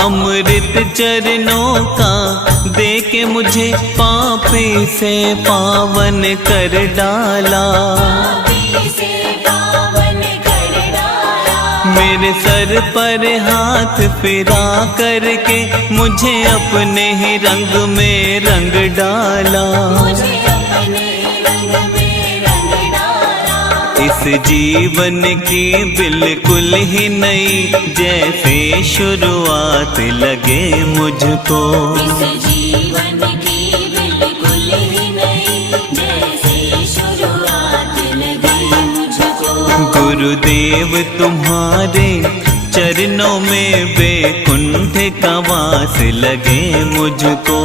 अमृत चरणों का दे के मुझे पापी से पावन कर डाला। मेरे सर पर हाथ फिरा करके मुझे अपने ही रंग में रंग डाला। इस जीवन की बिल्कुल ही नई जैसे शुरुआत लगे मुझको। इस जीवन की बिल्कुल ही नई जैसे शुरुआत लगे मुझको। गुरुदेव तुम्हारे चरणों में बैकुंठ का वास लगे मुझको।